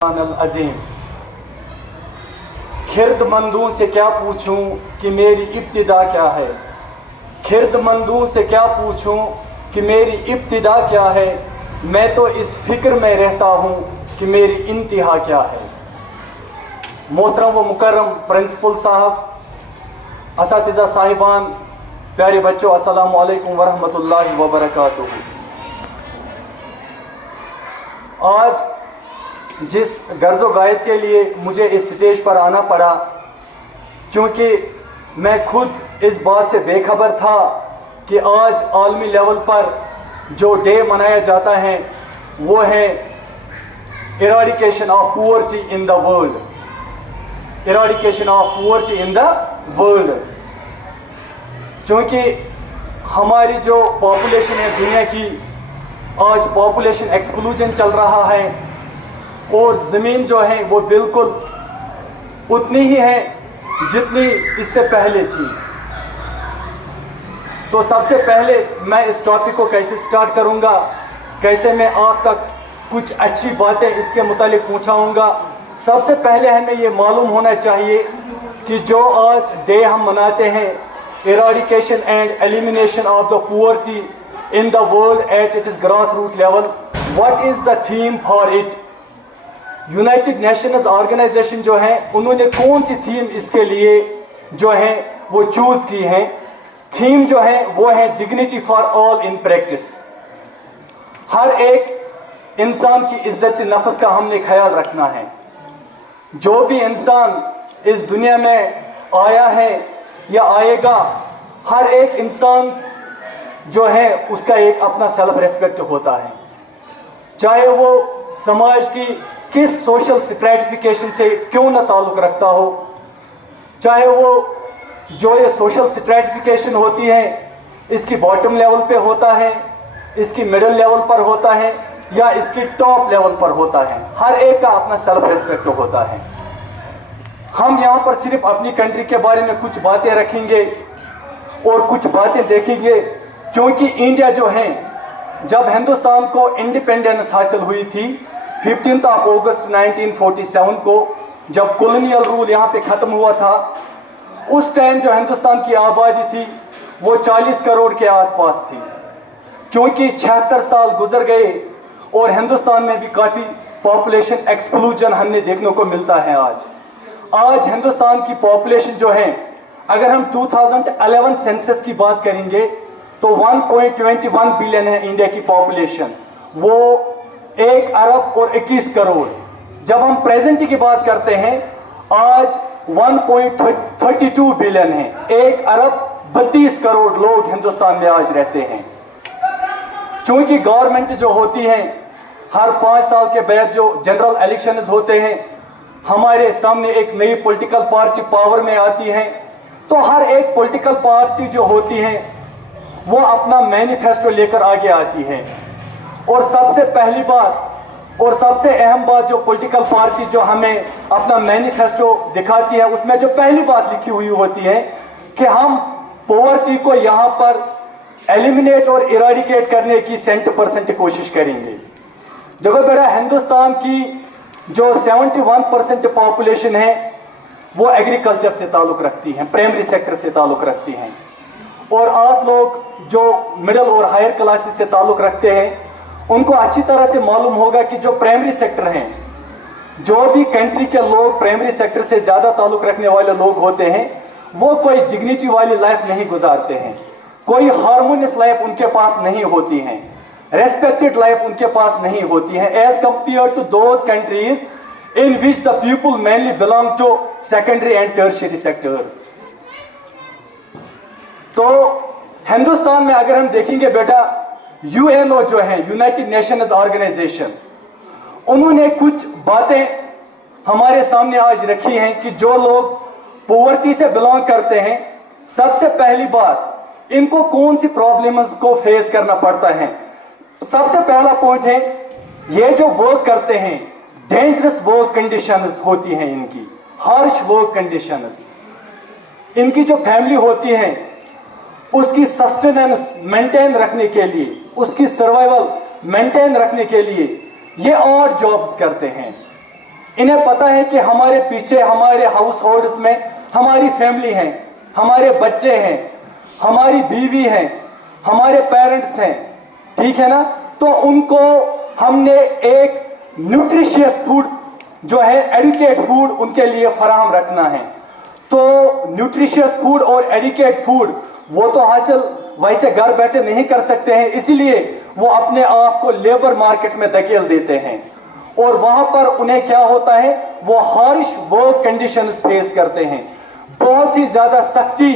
अज़ीम। खिरदमंदों से क्या पूछूं कि मेरी इब्तिदा क्या है, खिरदमंदों से क्या पूछूं कि मेरी इब्तिदा क्या है, मैं तो इस फिक्र में रहता हूँ कि मेरी इंतहा क्या है। मोहतरम व मुकर्रम प्रिंसिपल साहब, असातिज़ा साहिबान, प्यारे बच्चों, अस्सलामु अलैकुम वरहमतुल्लाहि वबरकातुहू। आज जिस गर्ज़ो गायत के लिए मुझे इस स्टेज पर आना पड़ा, क्योंकि मैं खुद इस बात से बेखबर था कि आज आलमी लेवल पर जो डे मनाया जाता है वो है eradication of poverty in the world, eradication of poverty in the world. क्योंकि हमारी जो पॉपुलेशन है दुनिया की, आज पॉपुलेशन एक्सक्लूजन चल रहा है और ज़मीन जो है वो बिल्कुल उतनी ही है जितनी इससे पहले थी। तो सबसे पहले मैं इस टॉपिक को कैसे स्टार्ट करूंगा, कैसे मैं आप तक कुछ अच्छी बातें इसके मुतालिक पहुंचाऊंगा। सबसे पहले हमें ये मालूम होना चाहिए कि जो आज डे हम मनाते हैं, eradication and elimination of the poverty in the world at its grass root level, what is the theme for it. United Nations organisation जो है उन्होंने कौन सी थीम इसके लिए जो है वो चूज़ की है। थीम जो है वो है dignity for all in practice. हर एक इंसान की इज्जत नफ्स का हमने ख्याल रखना है। जो भी इंसान इस दुनिया में आया है या आएगा, हर एक इंसान जो है उसका एक अपना सेल्फ रेस्पेक्ट होता है, चाहे वो समाज की किस सोशल स्ट्रैटिफिकेशन से क्यों ना ताल्लुक़ रखता हो, चाहे वो जो ये सोशल स्ट्रैटिफिकेशन होती है इसकी बॉटम लेवल पे होता है, इसकी मिडिल लेवल पर होता है या इसकी टॉप लेवल पर होता है, हर एक का अपना सेल्फ रेस्पेक्ट होता है। हम यहाँ पर सिर्फ अपनी कंट्री के बारे में कुछ बातें रखेंगे और कुछ बातें देखेंगे, क्योंकि इंडिया जो है, जब हिंदुस्तान को इंडिपेंडेंस हासिल हुई थी 15 अगस्त 1947 को, जब कॉलोनियल रूल यहाँ पे ख़त्म हुआ था, उस टाइम जो हिंदुस्तान की आबादी थी वो 40 करोड़ के आसपास थी। क्योंकि 76 साल गुजर गए और हिंदुस्तान में भी काफ़ी पॉपुलेशन एक्सक्लूजन हमने देखने को मिलता है। आज हिंदुस्तान की पॉपुलेशन जो है, अगर हम 2011 सेंसस की बात करेंगे तो 1.21 बिलियन है इंडिया की पॉपुलेशन, वो 1 अरब और 21 करोड़। जब हम प्रेजेंट की बात करते हैं, आज 1.32 बिलियन है, 1 अरब 32 करोड़ लोग हिंदुस्तान में आज रहते हैं। क्योंकि गवर्नमेंट जो होती है, हर 5 साल के बाद जो जनरल इलेक्शंस होते हैं, हमारे सामने एक नई पॉलिटिकल पार्टी पावर में आती है, तो हर एक पॉलिटिकल पार्टी जो होती है वो अपना मैनिफेस्टो लेकर आगे आती है। और सबसे पहली बात और सबसे अहम बात, जो पॉलिटिकल पार्टी जो हमें अपना मैनिफेस्टो दिखाती है, उसमें जो पहली बात लिखी हुई होती है कि हम पॉवर्टी को यहाँ पर एलिमिनेट और इराडिकेट करने की 100% कोशिश करेंगे। देखो बेटा, हिंदुस्तान की जो 71% पॉपुलेशन है वो एग्रीकल्चर से ताल्लुक़ रखती है, प्राइमरी सेक्टर से ताल्लुक़ रखती हैं। और आप लोग जो मिडिल और हायर क्लासेस से ताल्लुक़ रखते हैं, उनको अच्छी तरह से मालूम होगा कि जो प्राइमरी सेक्टर हैं, जो भी कंट्री के लोग प्राइमरी सेक्टर से ज़्यादा ताल्लुक़ रखने वाले लोग होते हैं, वो कोई डिग्निटी वाली लाइफ नहीं गुजारते हैं, कोई हार्मोनियस लाइफ उनके पास नहीं होती है, रेस्पेक्टेड लाइफ उनके पास नहीं होती है, as compare to those countries in which the people mainly belong to secondary and tertiary sectors. तो हिंदुस्तान में अगर हम देखेंगे बेटा, यूएनओ जो है, यूनाइटेड नेशंस ऑर्गेनाइजेशन, उन्होंने कुछ बातें हमारे सामने आज रखी हैं कि जो लोग पॉवर्टी से बिलोंग करते हैं, सबसे पहली बात इनको कौन सी प्रॉब्लम्स को फेस करना पड़ता है। सबसे पहला पॉइंट है, ये जो वर्क करते हैं, डेंजरस वर्क कंडीशंस होती हैं इनकी, हार्श वर्क कंडीशंस। इनकी जो फैमिली होती है उसकी सस्टेनेंस मेंटेन रखने के लिए, उसकी सर्वाइवल मेंटेन रखने के लिए ये और जॉब्स करते हैं। इन्हें पता है कि हमारे पीछे हमारे हाउस होल्ड्स में हमारी फैमिली है, हमारे बच्चे हैं, हमारी बीवी हैं, हमारे पेरेंट्स हैं, ठीक है ना। तो उनको हमने एक न्यूट्रिशियस फूड जो है, एडुकेट फूड उनके लिए फराहम रखना है। तो न्यूट्रिशियस फूड और एडुकेट फूड वो तो हासिल वैसे घर बैठे नहीं कर सकते हैं, इसलिए वो अपने आप को लेबर मार्केट में धकेल देते हैं और वहां पर उन्हें क्या होता है, वो हार्श वर्क कंडीशंस फेस करते हैं, बहुत ही ज्यादा सख्ती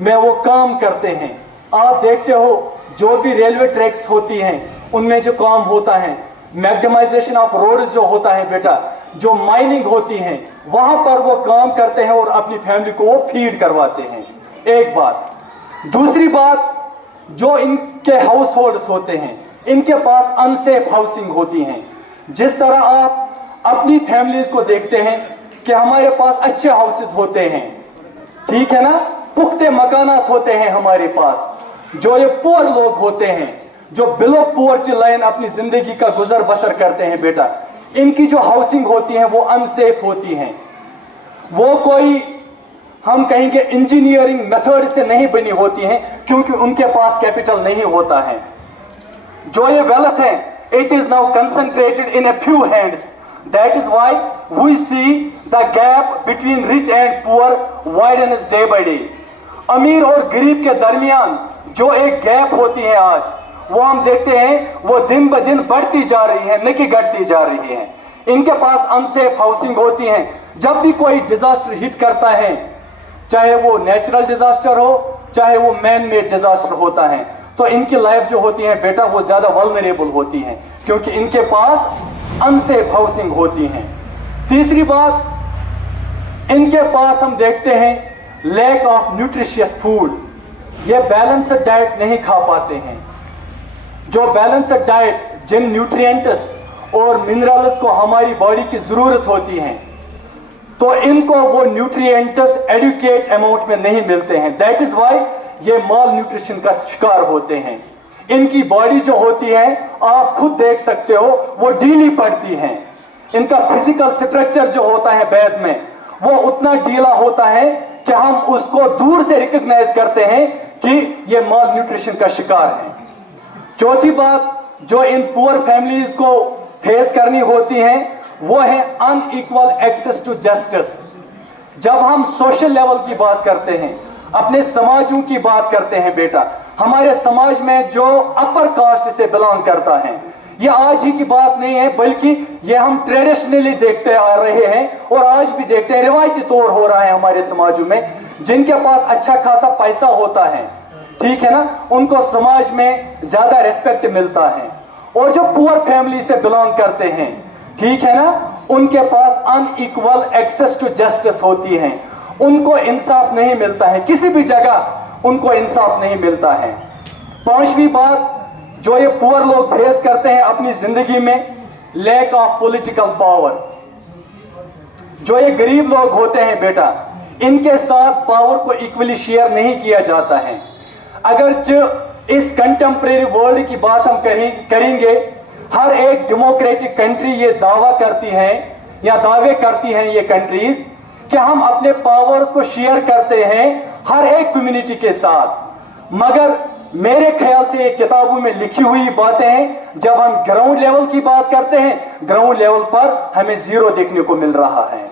में वो काम करते हैं। आप देखते हो जो भी रेलवे ट्रैक्स होती हैं उनमें जो काम होता है, मैग्नेटाइजेशन ऑफ रोड्स जो होता है बेटा, जो माइनिंग होती है, वहां पर वो काम करते हैं और अपनी फैमिली को वो फीड करवाते हैं। एक बात। दूसरी बात, जो इनके हाउस होल्ड्स होते हैं, इनके पास अनसेफ हाउसिंग होती हैं। जिस तरह आप अपनी फैमिलीज को देखते हैं कि हमारे पास अच्छे हाउसेस होते हैं, ठीक है ना, पुख्ते मकानात होते हैं हमारे पास। जो ये पुअर लोग होते हैं, जो बिलो पुअर्टी लाइन अपनी जिंदगी का गुजर बसर करते हैं बेटा, इनकी जो हाउसिंग होती है वो अनसेफ होती हैं। वो कोई हम कहेंगे इंजीनियरिंग मेथड से नहीं बनी होती हैं, क्योंकि उनके पास कैपिटल नहीं होता है। जो ये वेल्थ है, it is now concentrated in a few hands. That is why we see the gap between rich and poor widens day by day. अमीर और गरीब के दरमियान जो एक गैप होती है आज, वो हम देखते हैं वो दिन ब दिन बढ़ती जा रही है, न कि घटती जा रही है। इनके पास अनसेफ हाउसिंग होती है। जब भी कोई डिजास्टर हिट करता है, चाहे वो नेचुरल डिजास्टर हो, चाहे वो मैन मेड डिजास्टर होता है, तो इनकी लाइफ जो होती है बेटा वो ज्यादा वल्नरेबल होती है, क्योंकि इनके पास अनसेफ हाउसिंग होती है। तीसरी बात, इनके पास हम देखते हैं लैक ऑफ न्यूट्रिशियस फूड, ये बैलेंस्ड डाइट नहीं खा पाते हैं। जो बैलेंस्ड डाइट, जिन न्यूट्रिएंट्स और मिनरल्स को हमारी बॉडी की जरूरत होती है, तो इनको वो न्यूट्रिएंट्स एडुकेट अमाउंट में नहीं मिलते हैं। दैट इज वाई ये माल न्यूट्रिशन का शिकार होते हैं। इनकी बॉडी जो होती है, आप खुद देख सकते हो, वो ढीली पड़ती है। इनका फिजिकल स्ट्रक्चर जो होता है बैद में, वो उतना ढीला होता है कि हम उसको दूर से रिकॉग्नाइज करते हैं कि ये माल न्यूट्रिशन का शिकार है। चौथी बात जो इन पुअर फैमिलीज को फेस करनी होती है, वो है अनइक्वल एक्सेस टू जस्टिस। जब हम सोशल लेवल की बात करते हैं, अपने समाजों की बात करते हैं बेटा, हमारे समाज में जो अपर कास्ट से बिलोंग करता है, ये आज ही की बात नहीं है, बल्कि ये हम ट्रेडिशनली देखते आ रहे हैं और आज भी देखते हैं, रिवायती तौर हो रहा है हमारे समाजों में। जिनके पास अच्छा खासा पैसा होता है, ठीक है ना, उनको समाज में ज्यादा रिस्पेक्ट मिलता है, और जो पुअर फैमिली से बिलोंग करते हैं, ठीक है ना, उनके पास अनइक्वल एक्सेस टू जस्टिस होती है। उनको इंसाफ नहीं मिलता है, किसी भी जगह उनको इंसाफ नहीं मिलता है। पांचवी बात जो ये पुअर लोग फेस करते हैं अपनी जिंदगी में, लैक ऑफ पॉलिटिकल पावर। जो ये गरीब लोग होते हैं बेटा, इनके साथ पावर को इक्वली शेयर नहीं किया जाता है। अगर इस कंटेम्प्रेरी वर्ल्ड की बात हम करेंगे, हर एक डेमोक्रेटिक कंट्री ये दावा करती है या दावे करती हैं ये कंट्रीज कि हम अपने पावर्स को शेयर करते हैं हर एक कम्युनिटी के साथ। मगर मेरे ख्याल से ये किताबों में लिखी हुई बातें हैं, जब हम ग्राउंड लेवल की बात करते हैं, ग्राउंड लेवल पर हमें जीरो देखने को मिल रहा है।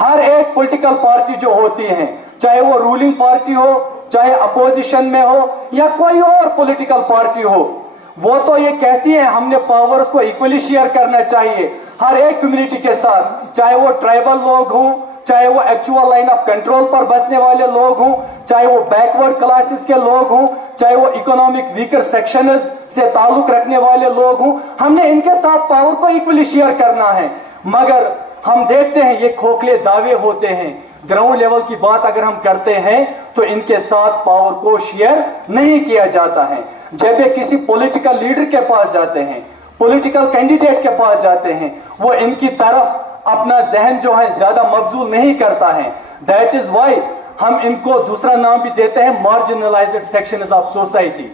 हर एक पॉलिटिकल पार्टी जो होती है, चाहे वो रूलिंग पार्टी हो, चाहे अपोजिशन में हो, या कोई और पॉलिटिकल पार्टी हो, वो तो ये कहती है हमने पावर्स को इक्वली शेयर करना चाहिए हर एक कम्युनिटी के साथ, चाहे वो ट्राइबल लोग हों, चाहे वो एक्चुअल लाइन ऑफ कंट्रोल पर बसने वाले लोग हों, चाहे वो बैकवर्ड क्लासेस के लोग हों, चाहे वो इकोनॉमिक वीकर सेक्शंस से ताल्लुक रखने वाले लोग हों, हमने इनके साथ पावर को इक्वली शेयर करना है। मगर हम देखते हैं ये खोखले दावे होते हैं। ग्राउंड लेवल की बात अगर हम करते हैं तो इनके साथ पावर को शेयर नहीं किया जाता है। जब ये किसी पॉलिटिकल लीडर के पास जाते हैं, पॉलिटिकल कैंडिडेट के पास जाते हैं, वो इनकी तरफ अपना जहन जो है ज्यादा मबजूल नहीं करता है। दैट इज वाई हम इनको दूसरा नाम भी देते हैं, मार्जिनलाइज्ड सेक्शंस ऑफ सोसाइटी।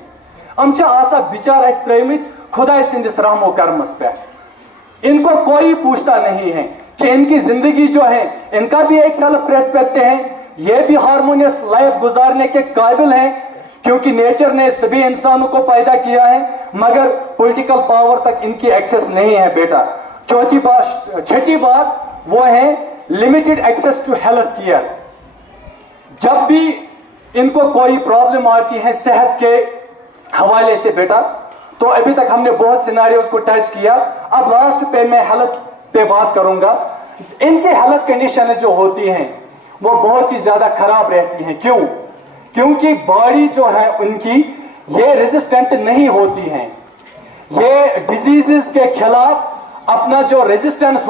आमच्या आसा बिचार अस त्रयमित खुदाय सिंदिस रहमो कर्मस पे, इनको कोई पूछता नहीं है। کہ ان کی زندگی جو ہے ان کا بھی ایک سیلف ریسپیکٹ ہے, یہ بھی ہارمونیس لائف گزارنے کے قابل ہیں, کیونکہ نیچر نے سبھی انسانوں کو پیدا کیا ہے, مگر پولیٹیکل پاور تک ان کی ایکسیس نہیں ہے بیٹا. چھٹی بات وہ ہے limited access to health care. جب بھی ان کو کوئی پرابلم آتی ہے صحت کے حوالے سے بیٹا, تو ابھی تک ہم نے بہت سیناریوز کو ٹچ کیا, اب لاسٹ پہ میں ہیلتھ پہ بات کروں گا. ان کی ہیلتھ کنڈیشن جو ہوتی ہیں وہ بہت ہی زیادہ خراب رہتی ہیں. کیوں؟ کیونکہ باڈی جو ہے ان کی یہ ریزسٹنٹ نہیں ہوتی ہیں, یہ ڈیزیزز کے خلاف اپنا جو ریزسٹنس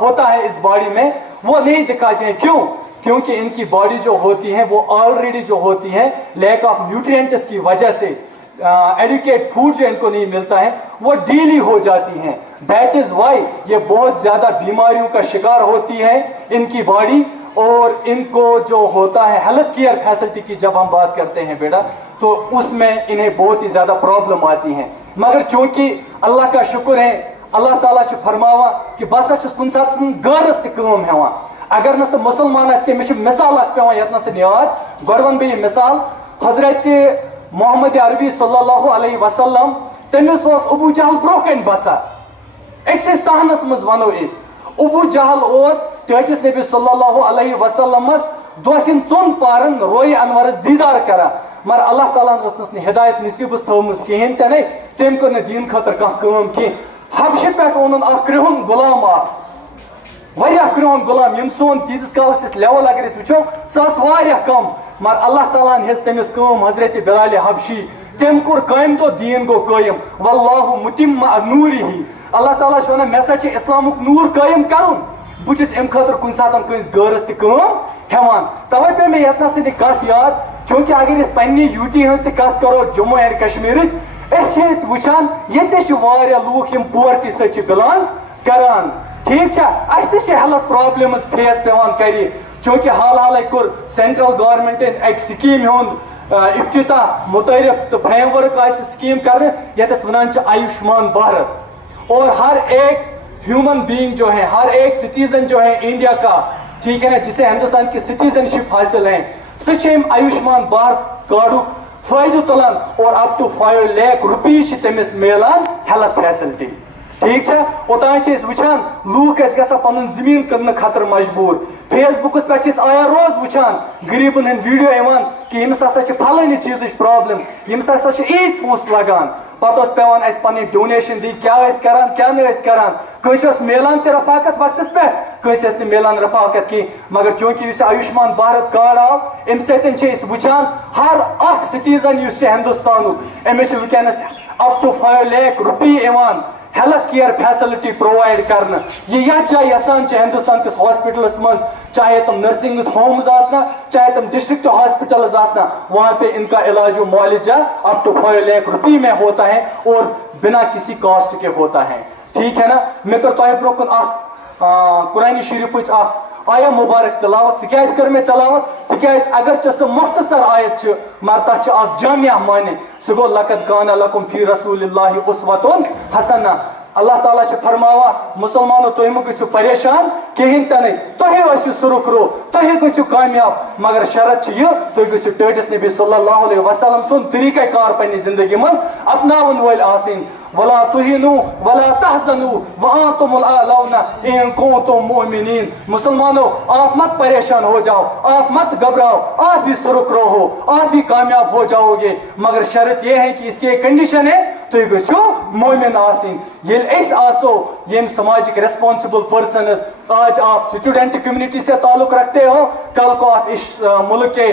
ہوتا ہے اس باڈی میں وہ نہیں دکھاتے ہیں. کیوں؟ کیونکہ ان کی باڈی جو ہوتی ہے وہ آلریڈی جو ہوتی ہے لیک آف نیوٹرینٹس کی وجہ سے ایڈوکیٹ فوڈ جو ان کو نہیں ملتا ہے وہ ڈیلی ہو جاتی ہیں. دیٹ از وائی یہ بہت زیادہ بیماریوں کا شکار ہوتی ہے ان کی باڈی. اور ان کو جو ہوتا ہے ہیلتھ کیئر فیسلٹی کی جب ہم بات کرتے ہیں بیٹا, تو اس میں انہیں بہت ہی زیادہ پرابلم آتی ہیں. مگر چونکہ اللہ کا شکر ہے, اللہ تعالیٰ سے فرماوا کہ بس کن سات گارس تہ کٲم ہیوان. اگر نہ سہ مسلمان آسہِ کہ مےٚ مثال اکھ پیوان یتنس یاد, گۄڈٕ ون بہٕ یہِ مثال. حضرت محمد عربی صلی اللہ علیہ وسلم تٔمِس اوس ابو جہل برونٛہہ کَنۍ بسان. أکسٕے صحنس منٛز ونو أسۍ, ابو جہل اوس ٹٲٹھِس نبی صلی اللہ علیہ وسلمس دۄہ کٮ۪ن 2 پہرن رویہ انورس دیدار کران, مگر اللہ تعالیٰ ٲسنس نہٕ ہدایت نصیبس تھٲومٕژ کِہیٖنۍ تہِ نَے, تٔمۍ کٔر نہٕ دیٖن خٲطرٕ کانٛہہ کٲم کینٛہہ. حبشہِ پٮ۪ٹھ اوٚنُن اکھ کرٛہُن غلام اکھ, واریاہ کرٛہُن غلام, یِم سون تیٖتِس کالس أسۍ لیول اگر أسۍ وٕچھو سۄ ٲس واریاہ کم, مگر اللہ تعالیٰ ہن ہیٚژ تٔمِس کٲم حضرت بلال حبشی, تٔمۍ کوٚر کامہِ دۄہ دیٖن گوٚو قٲیِم. واللہ مُتِم نوٗرِہی, اللہ تعالیٰ چھُ ونان مےٚ ہسا چھُ اسلامُک نوٗر قٲیِم کرُن, بہٕ چھُس امہِ خٲطرٕ کُنہِ ساتہٕ کٲنٛسہِ غٲرس تہِ کٲم ہٮ۪وان. توے پے مےٚ یتنس یہِ کتھ یاد, چوٗنٛکہِ اگر أسۍ پننہِ یوٗ ٹی ہٕنٛز تہِ کتھ کرو جموں اینڈ کشمیٖرٕچ, أسۍ چھِ ییٚتہِ وٕچھان ییٚتہِ تہِ چھِ واریاہ لوٗکھ یِم پوورٹی سۭتۍ چھِ بِلانگ کران. ٹھیٖک چھا, اَسہِ تہِ چھِ ہیلتھ پرابلمز فیس پیوان کرِ, چوٗنٛکہِ حال حالے کوٚر سینٹرل گورمنٹن اکہِ سکیٖم ہُنٛد افتتاح متعارف تہٕ فریم ورک آیہِ سکیٖم کرنہٕ یتھ أسۍ ونان چھِ آیوشمان بھارت. اور ہر ایک ہیومن بینگ جو ہے, ہر ایک سٹیزن جو ہے انڈیا کا, ٹھیک ہے نا, جسے ہندوستان کی سٹیزن شپ حاصل ہے, سہ چھِ آیوشمان بھارت کارڈُک فٲیدٕ تُلان اور اپ ٹو 5 लाख رُپیٖز چھِ تٔمِس میلان ہیلتھ فیسلٹی. ٹھیک چھا, اوتانۍ چھِ أسۍ وٕچھان لوٗکھ ٲسۍ گژھان پنُن زٔمیٖن کٕننہٕ خٲطرٕ مجبوٗر. فیس بُکس پٮ۪ٹھ چھِ أسۍ آیا روز وٕچھان غریٖبن ہٕنٛدۍ ویٖڈیو یِوان کہ ییٚمِس ہسا چھِ فلٲنی چیٖزٕچ پرابلم, ییٚمِس ہسا چھِ ییٖتۍ پونٛسہٕ لگان, پتہٕ اوس پیوان اَسہِ پنٕنۍ ڈونیشن دِنۍ, کیٛاہ ٲسۍ کران کیٛاہ نہٕ ٲسۍ کران. کٲنٛسہِ اوس میلان تہِ رفاقت وقتس پٮ۪ٹھ, کٲنٛسہِ ٲس نہٕ میلان رفاقت کینٛہہ. مگر چوٗنٛکہِ یُس آیوشمان بھارت کارڈ آو امہِ سۭتۍ چھِ أسۍ وٕچھان ہر اکھ سٹیزن یُس چھِ ہندوستانُک, أمِس چھِ وٕنکیٚنس اپ ٹو 5 लाख رُپیہِ یِوان ہیلتھ کیئر فیسلٹی پرووائڈ کرنا. یہ یتھ جائے یسان ہندوستان کس ہاسپٹلس مز, چاہے تم نرسنگ ہومز آسنا, چاہے تم ڈسٹرکٹ ہاسپٹلز آسنا, وہاں پہ ان کا علاج و معالجہ اپ ٹو 5 लाख رُپیہِ میں ہوتا ہے اور بنا کسی کاسٹ کے ہوتا ہے. ٹھیک ہے نا. مے کر تۄہہِ برونٛہہ کُن اکھ قرآنِ شریٖفٕچ اکھ آیا مبارک تلاوت. ژٕ کیٛازِ کٔر مےٚ تلاوت؟ تِکیٛازِ اگر ژےٚ سۄ مختصر آیت چھِ مگر تتھ چھِ اکھ جامع معنی, سُہ گوٚو لقد کان لکم فی رسول اللہ اسوۃ حسنہ. اللہ تعالیٰ چھِ فرماوا مسلمانو تُہۍ مہٕ گٔژھِو پریشان کِہیٖنۍ تہِ نَے, تُہۍ ٲسِو سُرُخرو, تُہۍ گٔژھِو کامیاب, مگر شرط چھِ یہِ تُہۍ گٔژھِو ٹٲٹھِس نبی صلی اللہ علیہ وسلم سُنٛد طریٖقہ کار پننہِ زندگی منٛز اپناوَن وٲلۍ آسٕنۍ. ولا تُہِنوٗ ولا تحزنوٗ وانتم الاعلون ان کنتم مؤمنین. مسلمانوں آپ مت پریشان ہو جاؤ, آپ مت گھبراؤ, آپ بھی سرخرو ہو, آپ بھی کامیاب ہو جاؤ گے, مگر شرط یہ ہے کہ اس کی ایک کنڈیشن ہے, تُہۍ گٔژھِو مومن آسٕنۍ. ییٚلہِ أسۍ آسو ییٚمہِ سماجِک ریسپانسبل پرسنز, آج آپ اسٹوڈنٹ کمیونٹی سے تعلق رکھتے ہو, کل کو آپ اس ملک کے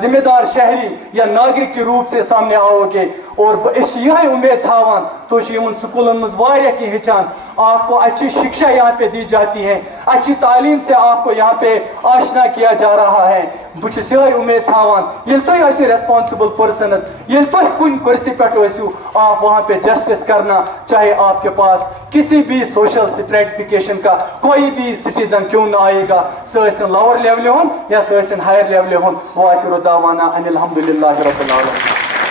ذمہ دار شہری یا ناگرک کے روپ سے سامنے آؤ گے. اور أسۍ چھِ یِہے اُمید تھاوان, تُہۍ چھِو یِمن سکوٗلن منٛز واریاہ کینٛہہ ہیٚچھان, آپ کو اچھی شکشا یہاں پہ دی جاتی ہے, اچھی تعلیم سے آپ کو یہاں پہ آشنا کیا جا رہا ہے. بہٕ چھُس یِہے اُمید تھاوان ییٚلہِ تُہۍ ٲسِو ریسپانسبل پرسنز, ییٚلہِ تُہۍ کُنہِ کُرسی پٮ۪ٹھ ٲسِو, آپ وہاں پہ جسٹس کرنا, چاہے آپ کے پاس کسی بھی سوشل اسٹریٹیفکیشن کا کوئی بھی سٹیزن کیوں نہ آئے گا, سُہ ٲسِن لوور لیولہِ ہُنٛد یا سُہ ٲسِن ہایر لیولہِ ہُنٛد. وآخِر دعوانا ان الحمدللہ رب العالمین.